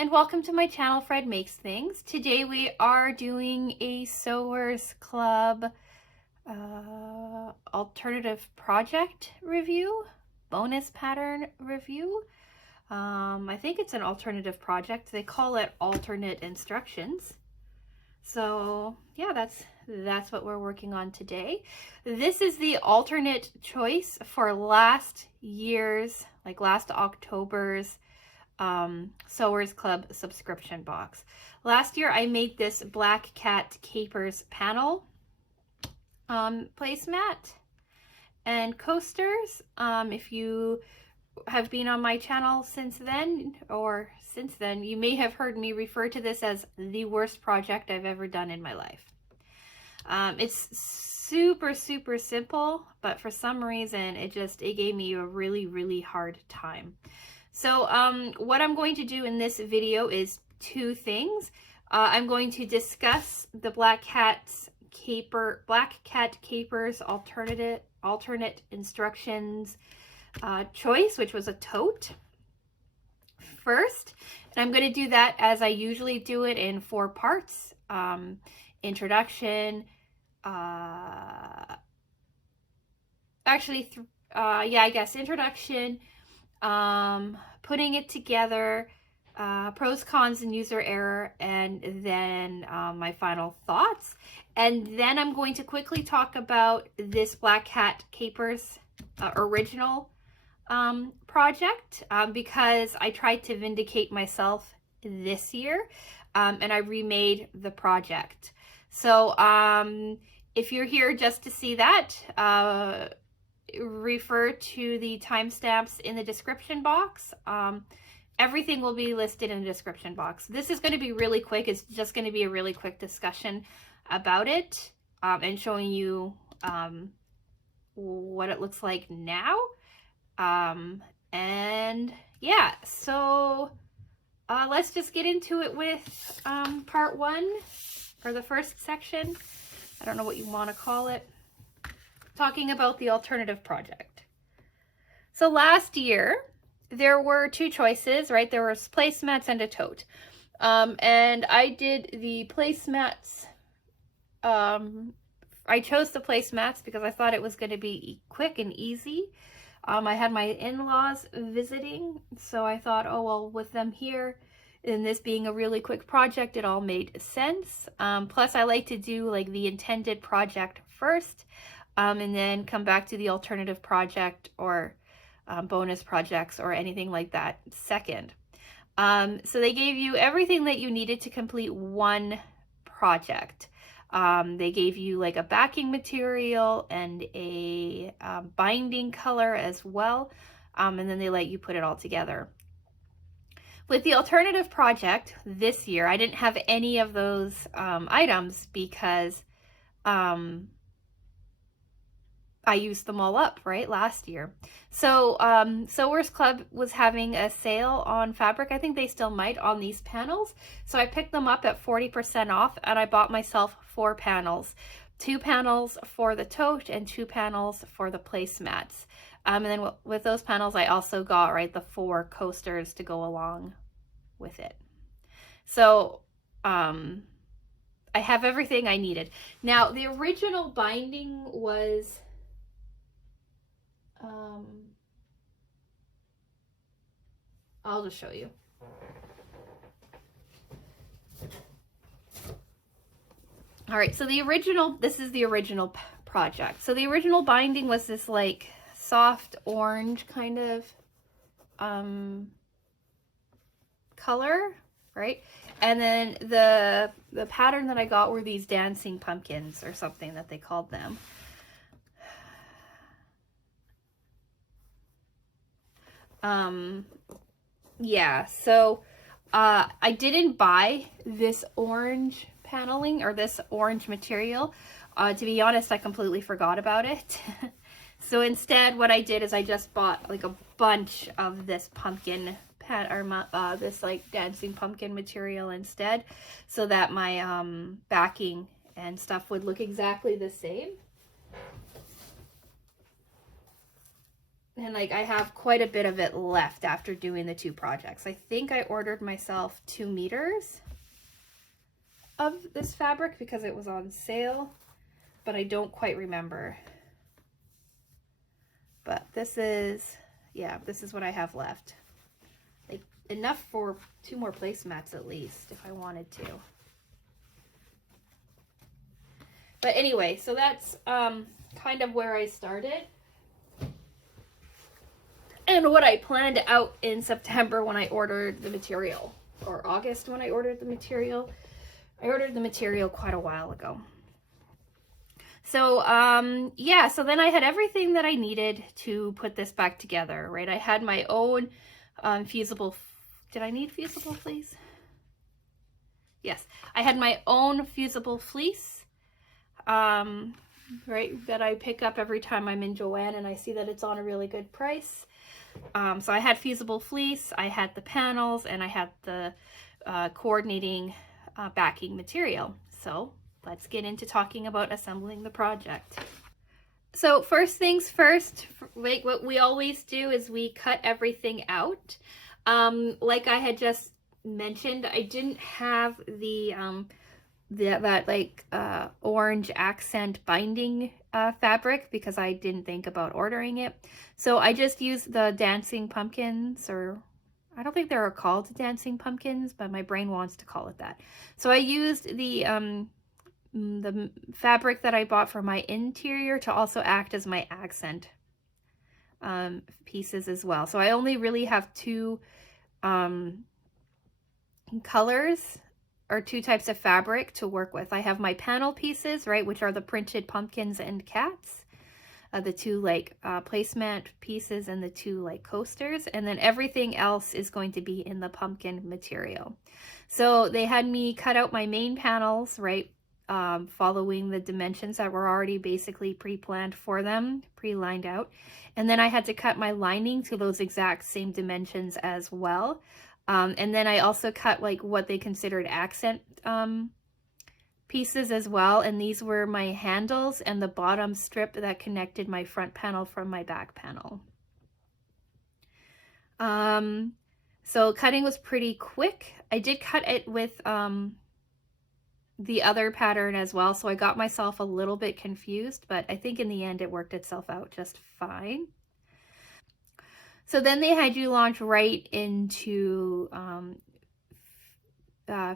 and welcome to my channel, Fred Makes Things. Today we are doing a Sewers Club alternative project review, bonus pattern review. I think it's an alternative project. They call it alternate instructions. So yeah, that's what we're working on today. This is the alternate choice for last year's, like last October's Sewers Club subscription box. Last year I made this Black Cat Capers panel placemat and coasters. If you have been on my channel since then, you may have heard me refer to this as the worst project I've ever done in my life. It's super simple, but for some reason it gave me a really hard time. So what I'm going to do in this video is two things. I'm going to discuss the Black Cat Capers alternate instructions choice, which was a tote first. And I'm going to do that as I usually do it in 4 parts. Introduction, introduction, putting it together, pros, cons, and user error, and then my final thoughts. And then I'm going to quickly talk about this Black Cat Capers original project, because I tried to vindicate myself this year, and I remade the project. So if you're here just to see that, refer to the timestamps in the description box. Everything will be listed in the description box. This is going to be really quick. It's just going to be a really quick discussion about it, and showing you what it looks like now. And yeah, so let's just get into it with part 1, or the first section. I don't know what you want to call it. Talking about the alternative project. So last year there were 2 choices, right? There was placemats and a tote. And I did the placemats. I chose the placemats because I thought it was going to be quick and easy. I had my in-laws visiting, so I thought, oh well, with them here and this being a really quick project, it all made sense. Plus I like to do like the intended project first, and then come back to the alternative project or bonus projects or anything like that second. So they gave you everything that you needed to complete one project. They gave you like a backing material and a binding color as well, and then they let you put it all together. With the alternative project this year, I didn't have any of those items because I used them all up, right, last year. So Sewers Club was having a sale on fabric. I think they still might, on these panels. So I picked them up at 40% off, and I bought myself 4 panels. 2 panels for the tote and 2 panels for the placemats. And then with those panels, I also got, right, the 4 coasters to go along with it. So I have everything I needed. Now, the original binding was I'll just show you. All right, so this is the original project. So the original binding was this like soft orange kind of color, right? And then the pattern that I got were these dancing pumpkins, or something that they called them. Yeah, so I didn't buy this orange paneling or this orange material. To be honest, I completely forgot about it. So instead what I did is I just bought like a bunch of this pumpkin this like dancing pumpkin material instead, so that my backing and stuff would look exactly the same. And like I have quite a bit of it left after doing the 2 projects. I think I ordered myself 2 meters of this fabric because it was on sale, but I don't quite remember. But this is, yeah, this is what I have left. Like enough for 2 more placemats at least if I wanted to. But anyway, so that's kind of where I started. And what I planned out in September when I ordered the material, or August when I ordered the material. I ordered the material quite a while ago. So, yeah, so then I had everything that I needed to put this back together, right? I had my own fusible, did I need fusible fleece? Yes, I had my own fusible fleece, right, that I pick up every time I'm in Joann and I see that it's on a really good price. So I had fusible fleece, I had the panels, and I had the coordinating backing material. So let's get into talking about assembling the project. So first things first, like what we always do is we cut everything out. Like I had just mentioned, I didn't have that like orange accent binding fabric because I didn't think about ordering it. So I just used the dancing pumpkins, or I don't think they're called dancing pumpkins, but my brain wants to call it that. So I used the fabric that I bought for my interior to also act as my accent pieces as well. So I only really have 2 colors or 2 types of fabric to work with. I have my panel pieces, right, which are the printed pumpkins and cats, the 2 like placemat pieces and the 2 like coasters, and then everything else is going to be in the pumpkin material. So they had me cut out my main panels, right, following the dimensions that were already basically pre-planned for them, pre-lined out. And then I had to cut my lining to those exact same dimensions as well. And then I also cut like what they considered accent pieces as well. And these were my handles and the bottom strip that connected my front panel from my back panel. So cutting was pretty quick. I did cut it with the other pattern as well, so I got myself a little bit confused, but I think in the end it worked itself out just fine. So then they had you launch right into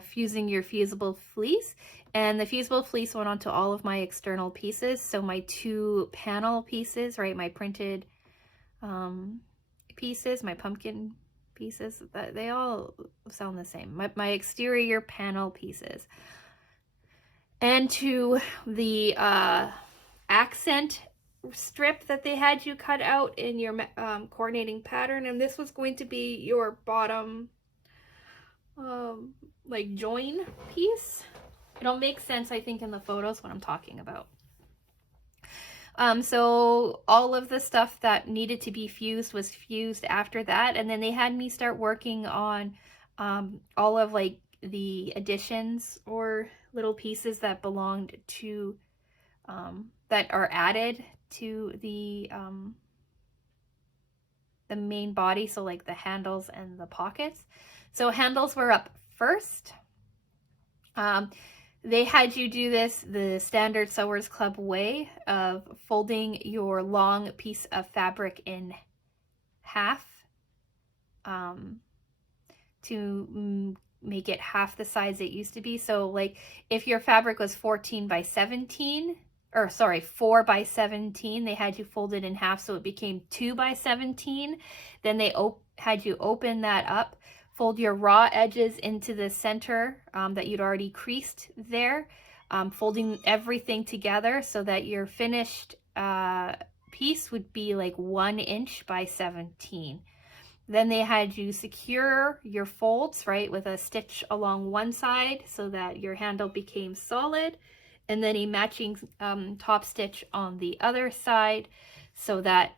fusing your fusible fleece, and the fusible fleece went onto all of my external pieces. So my 2 panel pieces, right, my printed pieces, my pumpkin pieces, they all sound the same. My exterior panel pieces. And to the accent strip that they had you cut out in your coordinating pattern, and this was going to be your bottom like join piece. It'll make sense, I think, in the photos what I'm talking about. So all of the stuff that needed to be fused was fused after that, and then they had me start working on all of like the additions or little pieces that belonged to that are added to the main body, so like the handles and the pockets. So handles were up first. They had you do this the standard Sewers Club way of folding your long piece of fabric in half to make it half the size it used to be. So like if your fabric was 14 by 17, or sorry, 4 by 17, they had you fold it in half so it became 2 by 17. Then they had you open that up, fold your raw edges into the center that you'd already creased there, folding everything together so that your finished piece would be like 1 inch by 17. Then they had you secure your folds, right, with a stitch along one side so that your handle became solid, and then a matching top stitch on the other side so that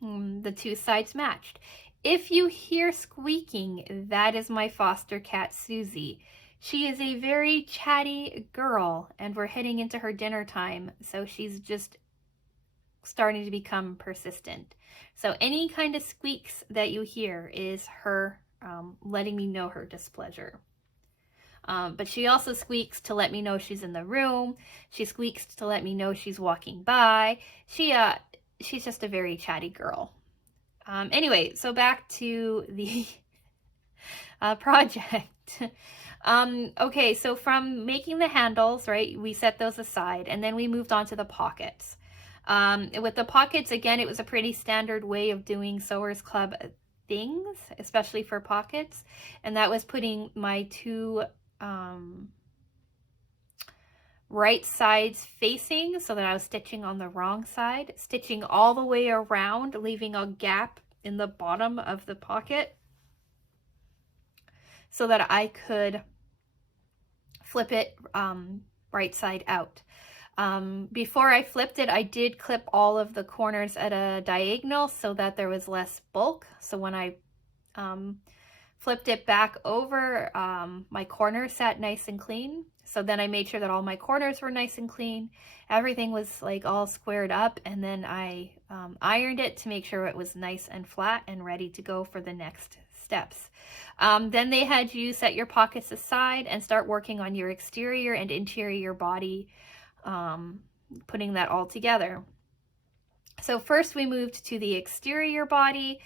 the 2 sides matched. If you hear squeaking, that is my foster cat, Susie. She is a very chatty girl, and we're heading into her dinner time, so she's just starting to become persistent. So any kind of squeaks that you hear is her letting me know her displeasure. But she also squeaks to let me know she's in the room. She squeaks to let me know she's walking by. She's just a very chatty girl. Anyway, so back to the project. Okay, so from making the handles, right, we set those aside, and then we moved on to the pockets. With the pockets, again, it was a pretty standard way of doing Sewers Club things, especially for pockets, and that was putting my two right sides facing so that I was stitching on the wrong side, stitching all the way around, leaving a gap in the bottom of the pocket so that I could flip it right side out. Before I flipped it, I did clip all of the corners at a diagonal so that there was less bulk. So when I flipped it back over, my corners sat nice and clean. So then I made sure that all my corners were nice and clean. Everything was like all squared up, and then I ironed it to make sure it was nice and flat and ready to go for the next steps. Then they had you set your pockets aside and start working on your exterior and interior body, putting that all together. So first we moved to the exterior body.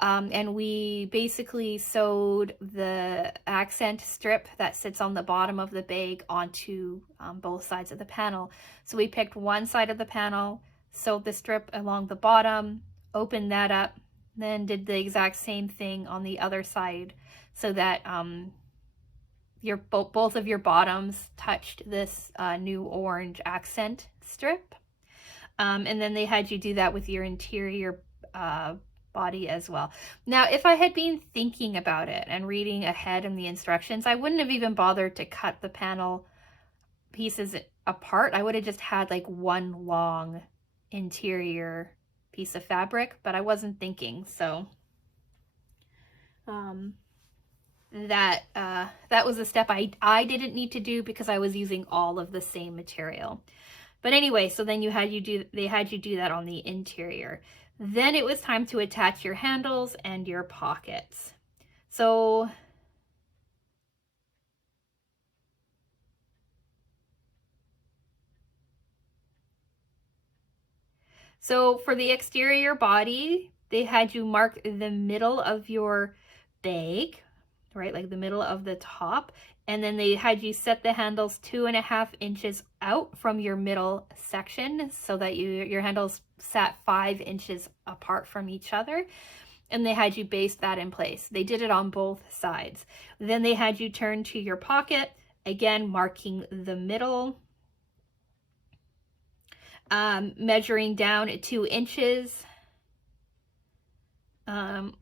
And we basically sewed the accent strip that sits on the bottom of the bag onto both sides of the panel. So we picked one side of the panel, sewed the strip along the bottom, opened that up, then did the exact same thing on the other side so that both of your bottoms touched this new orange accent strip. And then they had you do that with your interior body as well. Now, if I had been thinking about it and reading ahead in the instructions, I wouldn't have even bothered to cut the panel pieces apart. I would have just had like one long interior piece of fabric, but I wasn't thinking, so that was a step I didn't need to do because I was using all of the same material. But anyway, so then they had you do that on the interior. Then it was time to attach your handles and your pockets. So for the exterior body, they had you mark the middle of your bag, right? Like the middle of the top. And then they had you set the handles 2.5 inches out from your middle section so that your handles sat 5 inches apart from each other. And they had you baste that in place. They did it on both sides. Then they had you turn to your pocket, again, marking the middle, measuring down 2 inches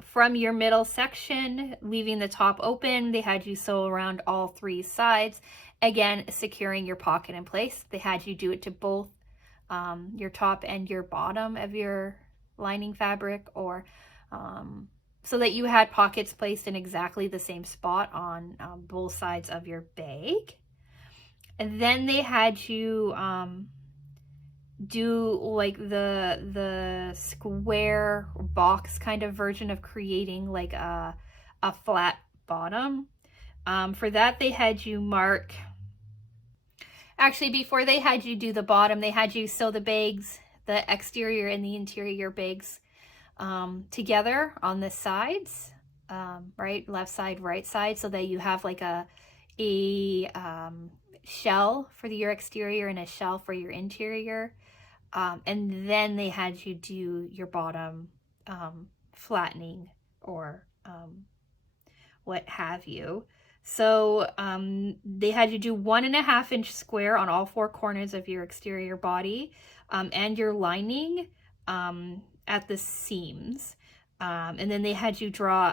from your middle section, leaving the top open. They had you sew around all 3 sides, again securing your pocket in place. They had you do it to both your top and your bottom of your lining fabric, or so that you had pockets placed in exactly the same spot on both sides of your bag. And then they had you do like the square box kind of version of creating like a flat bottom. For that, they had you mark, actually before they had you do the bottom, they had you sew the bags, the exterior and the interior bags together on the sides, right, left side, right side, so that you have like a shell for your exterior and a shell for your interior. And then they had you do your bottom flattening or what have you. So they had you do 1.5 inch square on all 4 corners of your exterior body and your lining at the seams. And then they had you draw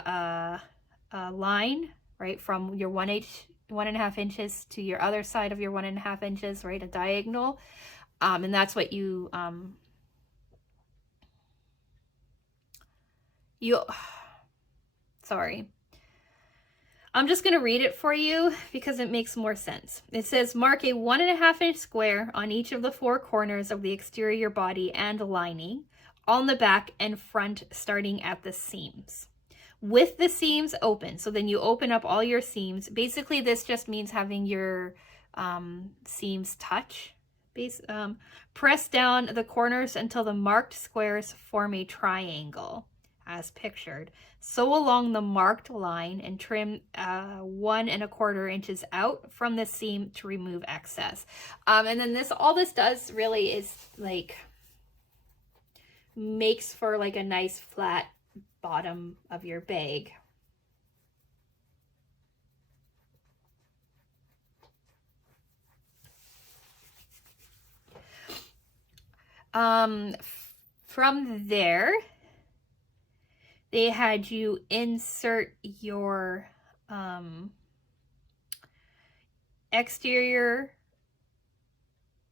a line, right, from your 1.5 inches to your other side of your 1.5 inches, right, a diagonal. And that's what you sorry. I'm just going to read it for you because it makes more sense. It says, mark a 1.5-inch square on each of the 4 corners of the exterior body and lining on the back and front, starting at the seams, with the seams open. So then you open up all your seams. Basically, this just means having your seams touch. Press down the corners until the marked squares form a triangle, as pictured. Sew along the marked line and trim 1.25 inches out from the seam to remove excess. And then all this does really is like makes for like a nice flat bottom of your bag. From there, they had you insert your exterior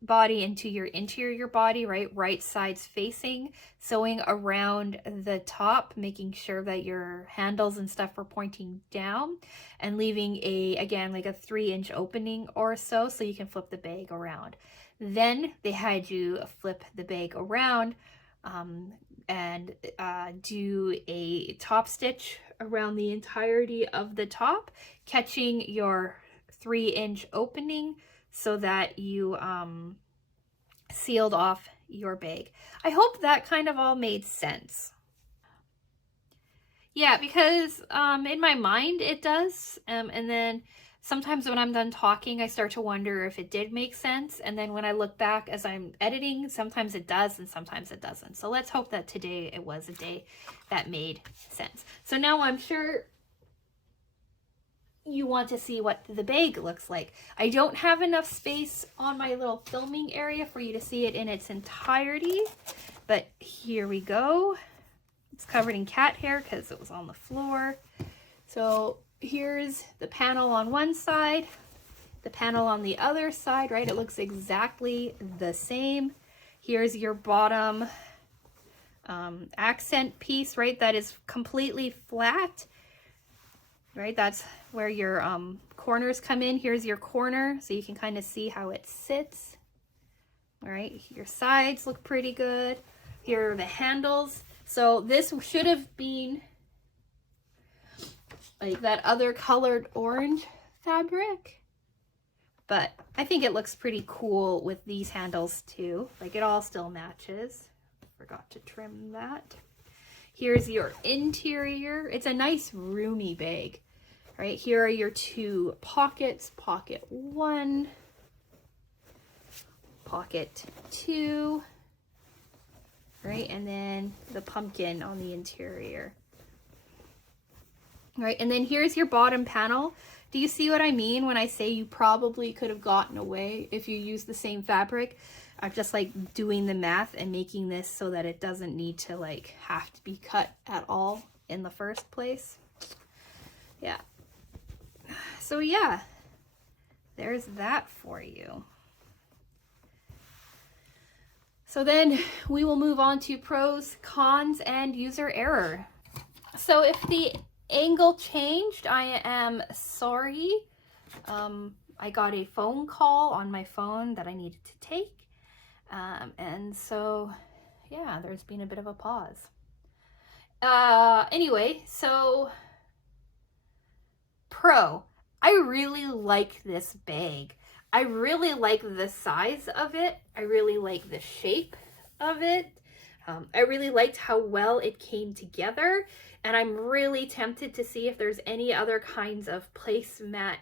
body into your interior body, right sides facing, sewing around the top, making sure that your handles and stuff are pointing down, and leaving again like a 3-inch opening or so you can flip the bag around. Then they had you flip the bag around and do a top stitch around the entirety of the top, catching your 3-inch opening so that you sealed off your bag. I hope that kind of all made sense. Yeah, because in my mind it does, and then sometimes when I'm done talking, I start to wonder if it did make sense, and then when I look back as I'm editing, sometimes it does and sometimes it doesn't. So let's hope that today it was a day that made sense. So now I'm sure you want to see what the bag looks like. I don't have enough space on my little filming area for you to see it in its entirety, but here we go. It's covered in cat hair because it was on the floor. So here's the panel on one side, the panel on the other side, right? It looks exactly the same. Here's your bottom accent piece, right? That is completely flat, right? That's where your corners come in. Here's your corner, so you can kind of see how it sits. All right, your sides look pretty good. Here are the handles. So this should have been like that other colored orange fabric, but I think it looks pretty cool with these handles too. Like it all still matches. Forgot to trim that. Here's your interior. It's a nice roomy bag, right? Here are your 2 pockets, pocket 1, pocket 2, right? And then the pumpkin on the interior. Right, and then here's your bottom panel. Do you see what I mean when I say you probably could have gotten away if you use the same fabric? I'm just like doing the math and making this so that it doesn't need to like have to be cut at all in the first place. Yeah. So yeah, there's that for you. So then we will move on to pros, cons, and user error. So if the angle changed, I am sorry. I got a phone call on my phone that I needed to take. And so, yeah, there's been a bit of a pause. Anyway, so pro. I really like this bag. I really like the size of it. I really like the shape of it. I really liked how well it came together, and I'm really tempted to see if there's any other kinds of placemat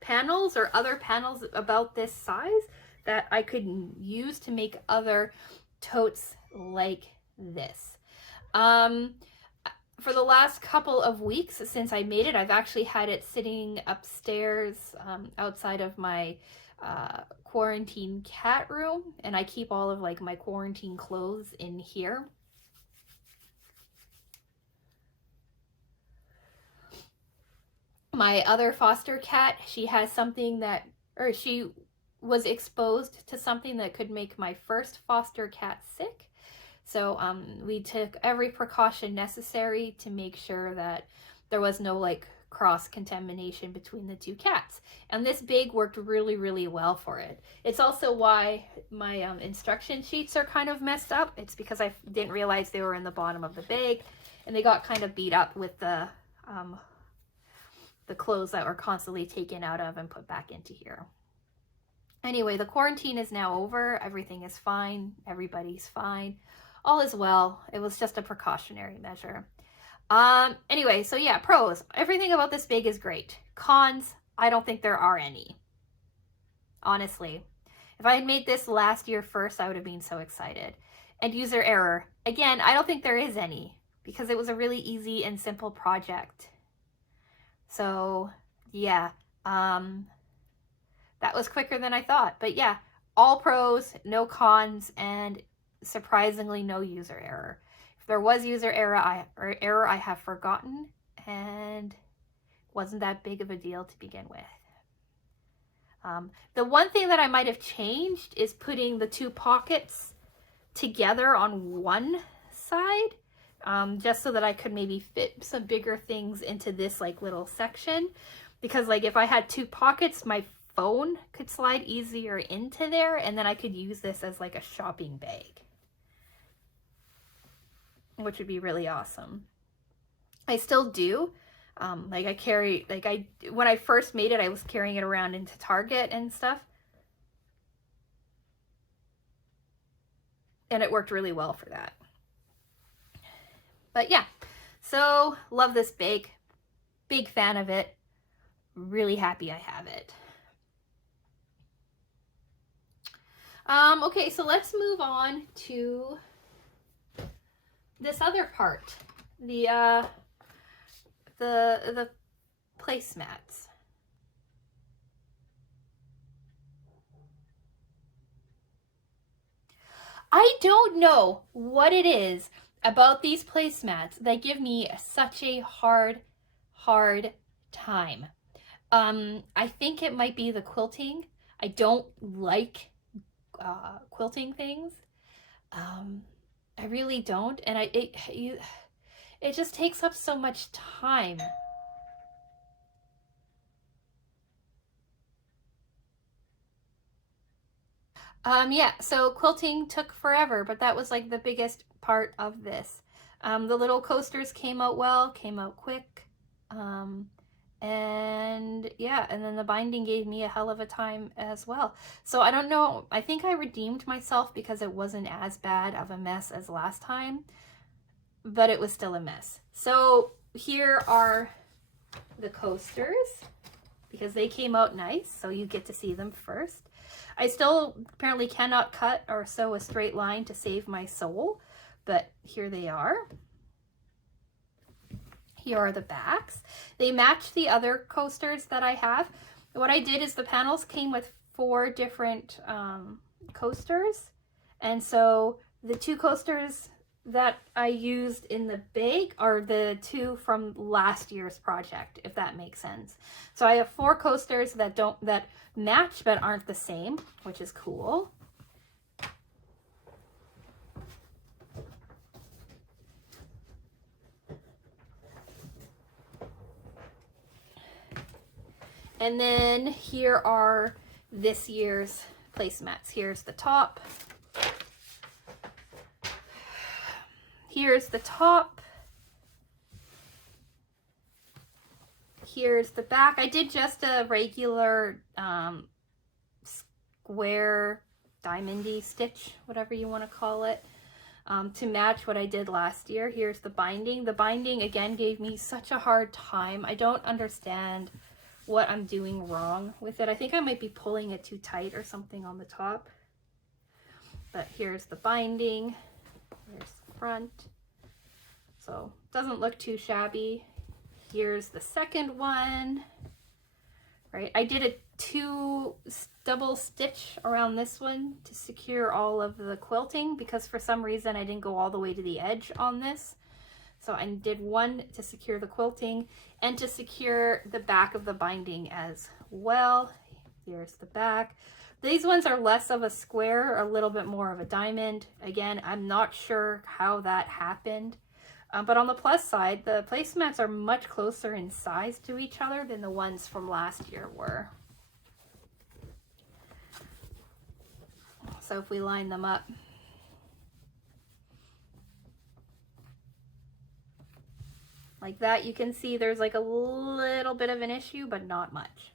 panels or other panels about this size that I could use to make other totes like this. For the last couple of weeks since I made it, I've actually had it sitting upstairs outside of my quarantine cat room, and I keep all of like my quarantine clothes in here. My other foster cat, she has something that, or she was exposed to something that could make my first foster cat sick. So we took every precaution necessary to make sure that there was no like cross contamination between the two cats. And this bag worked really, really well for it. It's also why my instruction sheets are kind of messed up. It's because I didn't realize they were in the bottom of the bag, and they got kind of beat up with the clothes that were constantly taken out of and put back into here. Anyway, the quarantine is now over. Everything is fine. Everybody's fine. All is well. It was just a precautionary measure. Anyway, so yeah, pros. Everything about this bag is great. Cons, I don't think there are any. Honestly. If I had made this last year first, I would have been so excited. And user error. Again, I don't think there is any because it was a really easy and simple project. So, yeah. That was quicker than I thought. But yeah, all pros, no cons, and surprisingly no user error. If there was user error, I have forgotten, and wasn't that big of a deal to begin with. The one thing that I might have changed is putting the two pockets together on one side, just so that I could maybe fit some bigger things into this like little section. Because like if I had two pockets, my phone could slide easier into there, and then I could use this as like a shopping bag, which would be really awesome. I still do. Like I carry, like when I first made it, I was carrying it around into Target and stuff. And it worked really well for that. But yeah, so love this bag. Big fan of it. Really happy I have it. Okay, so let's move on to this other part, the placemats. I don't know what it is about these placemats that give me such a hard time. I think it might be the quilting. I don't like quilting things. I really don't, and it just takes up so much time. Yeah, so quilting took forever, but that was like the biggest part of this. The little coasters came out well, came out quick. And yeah, and then the binding gave me a hell of a time as well. So I don't know, I think I redeemed myself because it wasn't as bad of a mess as last time, but it was still a mess. So here are the coasters because they came out nice, so you get to see them first. I still apparently cannot cut or sew a straight line to save my soul, but here they are. Here are the backs. They match the other coasters that I have. What I did is the panels came with 4 different coasters. And so the 2 coasters that I used in the bag are the 2 from last year's project, if that makes sense. So I have 4 coasters that match but aren't the same, which is cool. And then here are this year's placemats. Here's the top. Here's the top. Here's the back. I did just a regular square diamondy stitch, whatever you want to call it, to match what I did last year. Here's the binding. The binding, again, gave me such a hard time. I don't understand what I'm doing wrong with it. I think I might be pulling it too tight or something on the top. But here's the binding. Here's the front. So it doesn't look too shabby. Here's the second one. Right, I did a 2 double stitch around this one to secure all of the quilting because for some reason I didn't go all the way to the edge on this. So I did 1 to secure the quilting and to secure the back of the binding as well. Here's the back. These ones are less of a square, a little bit more of a diamond. Again, I'm not sure how that happened. But on the plus side, the placemats are much closer in size to each other than the ones from last year were. So if we line them up, like that, you can see there's like a little bit of an issue, but not much.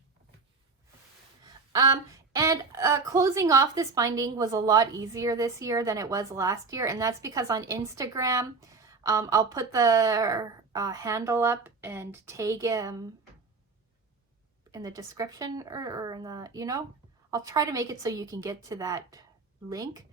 Closing off this binding was a lot easier this year than it was last year, and that's because on Instagram, I'll put the handle up and tag him in the description or in the, you know, I'll try to make it so you can get to that link.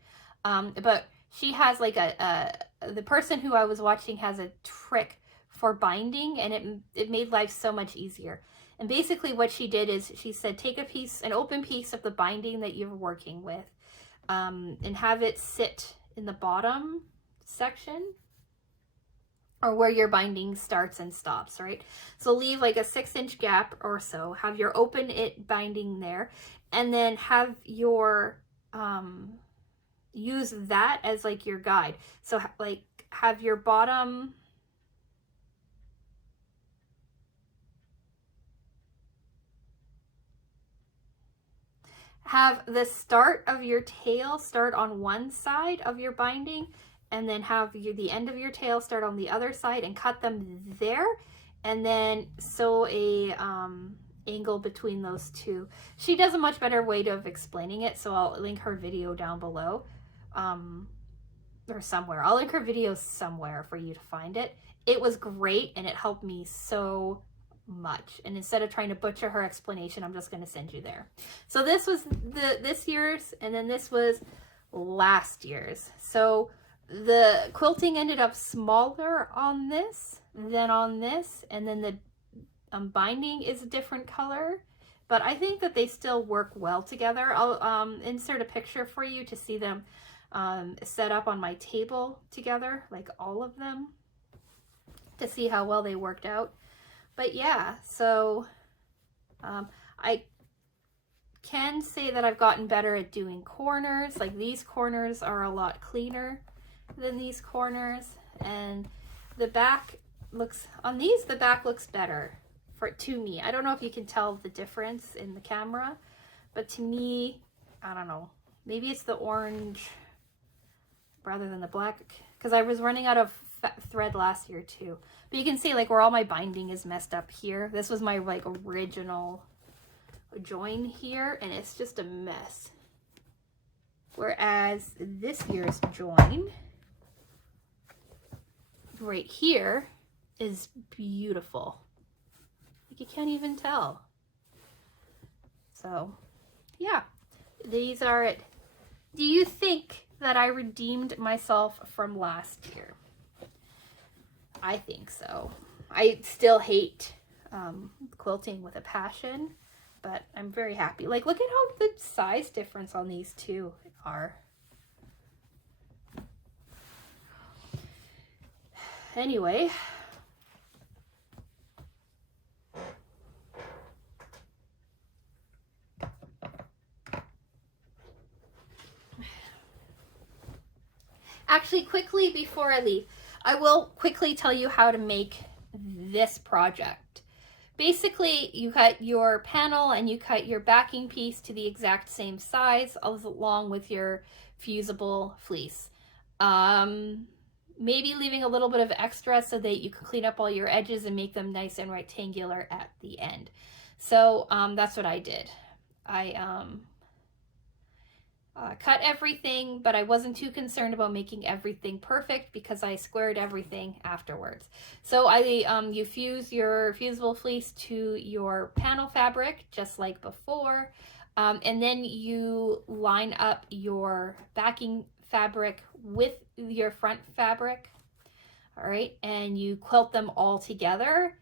But she has like the person who I was watching has a trick for binding, and it made life so much easier. And basically what she did is she said, take an open piece of the binding that you're working with, and have it sit in the bottom section, or where your binding starts and stops, right? So leave like a 6-inch gap or so, have your open it binding there, and then have your, use that as like your guide. So like have your bottom, have the start of your tail start on one side of your binding, and then have the end of your tail start on the other side, and cut them there, and then sew a angle between those two. She does a much better way of explaining it, so I'll link her video down below, or somewhere. I'll link her video somewhere for you to find it. It was great, and it helped me so much. And instead of trying to butcher her explanation, I'm just going to send you there. So this was this year's, and then this was last year's. So the quilting ended up smaller on this than on this, and then the binding is a different color, but I think that they still work well together. I'll insert a picture for you to see them set up on my table together, like all of them, to see how well they worked out. But yeah, so I can say that I've gotten better at doing corners. Like these corners are a lot cleaner than these corners, and the back looks, on these, the back looks better to me. I don't know if you can tell the difference in the camera, but to me, I don't know, maybe it's the orange rather than the black, because I was running out of thread last year too. But you can see like where all my binding is messed up here. This was my like original join here, and it's just a mess. Whereas this year's join right here is beautiful. Like you can't even tell. So yeah, these are it. Do you think that I redeemed myself from last year? I think so. I still hate quilting with a passion, but I'm very happy. Like, look at how the size difference on these two are. Anyway, actually, quickly before I leave, I will quickly tell you how to make this project. Basically, you cut your panel and you cut your backing piece to the exact same size along with your fusible fleece. Maybe leaving a little bit of extra so that you can clean up all your edges and make them nice and rectangular at the end. So that's what I did. I cut everything, but I wasn't too concerned about making everything perfect because I squared everything afterwards. So you fuse your fusible fleece to your panel fabric just like before, and then you line up your backing fabric with your front fabric, all right, and you quilt them all together.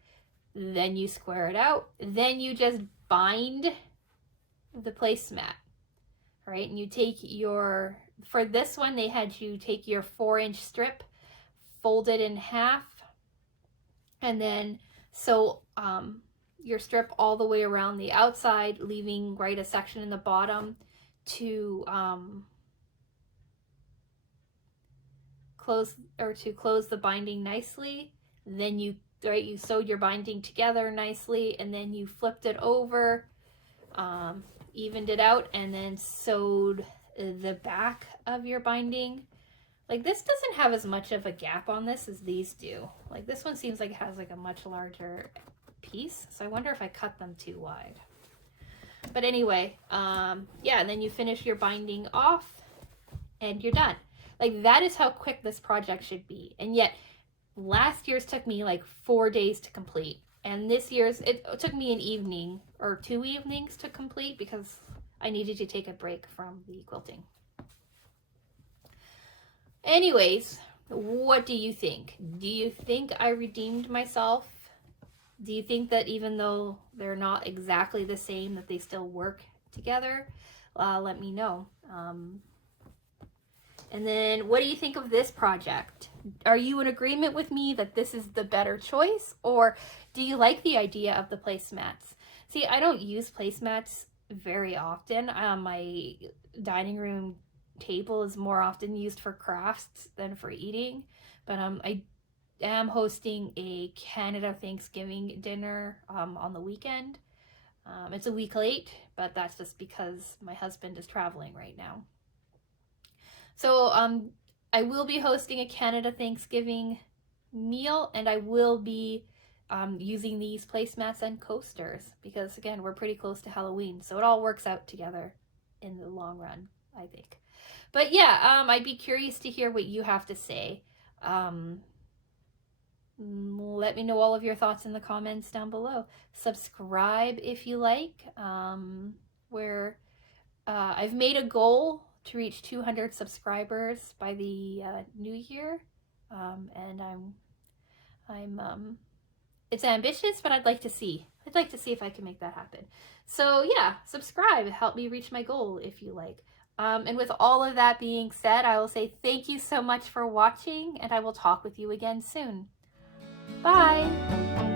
Then you square it out. Then you just bind the placemat. Right, and you take your, for this one they had you take your 4-inch strip, fold it in half, and then sew your strip all the way around the outside, leaving a section in the bottom to close the binding nicely. Then you sewed your binding together nicely, and then you flipped it over, evened it out, and then sewed the back of your binding. Like, this doesn't have as much of a gap on this as these do. Like, this one seems like it has like a much larger piece, so I wonder if I cut them too wide. But anyway, yeah, and then you finish your binding off and you're done. Like, that is how quick this project should be. And yet last year's took me like 4 days to complete, and this year's it took me an evening or 2 evenings to complete because I needed to take a break from the quilting. Anyways, what do you think? Do you think I redeemed myself? Do you think that even though they're not exactly the same, that they still work together? Let me know. And then what do you think of this project? Are you in agreement with me that this is the better choice, or do you like the idea of the placemats? See, I don't use placemats very often. My dining room table is more often used for crafts than for eating, but I am hosting a Canada Thanksgiving dinner on the weekend. It's a week late, but that's just because my husband is traveling right now. So I will be hosting a Canada Thanksgiving meal, and I will be using these placemats and coasters because, again, we're pretty close to Halloween, so it all works out together in the long run, I think. But yeah, I'd be curious to hear what you have to say. Let me know all of your thoughts in the comments down below. Subscribe if you like. I've made a goal to reach 200 subscribers by the new year, and it's ambitious, but I'd like to see if I can make that happen. So yeah, subscribe, help me reach my goal if you like. And with all of that being said, I will say thank you so much for watching, and I will talk with you again soon. Bye!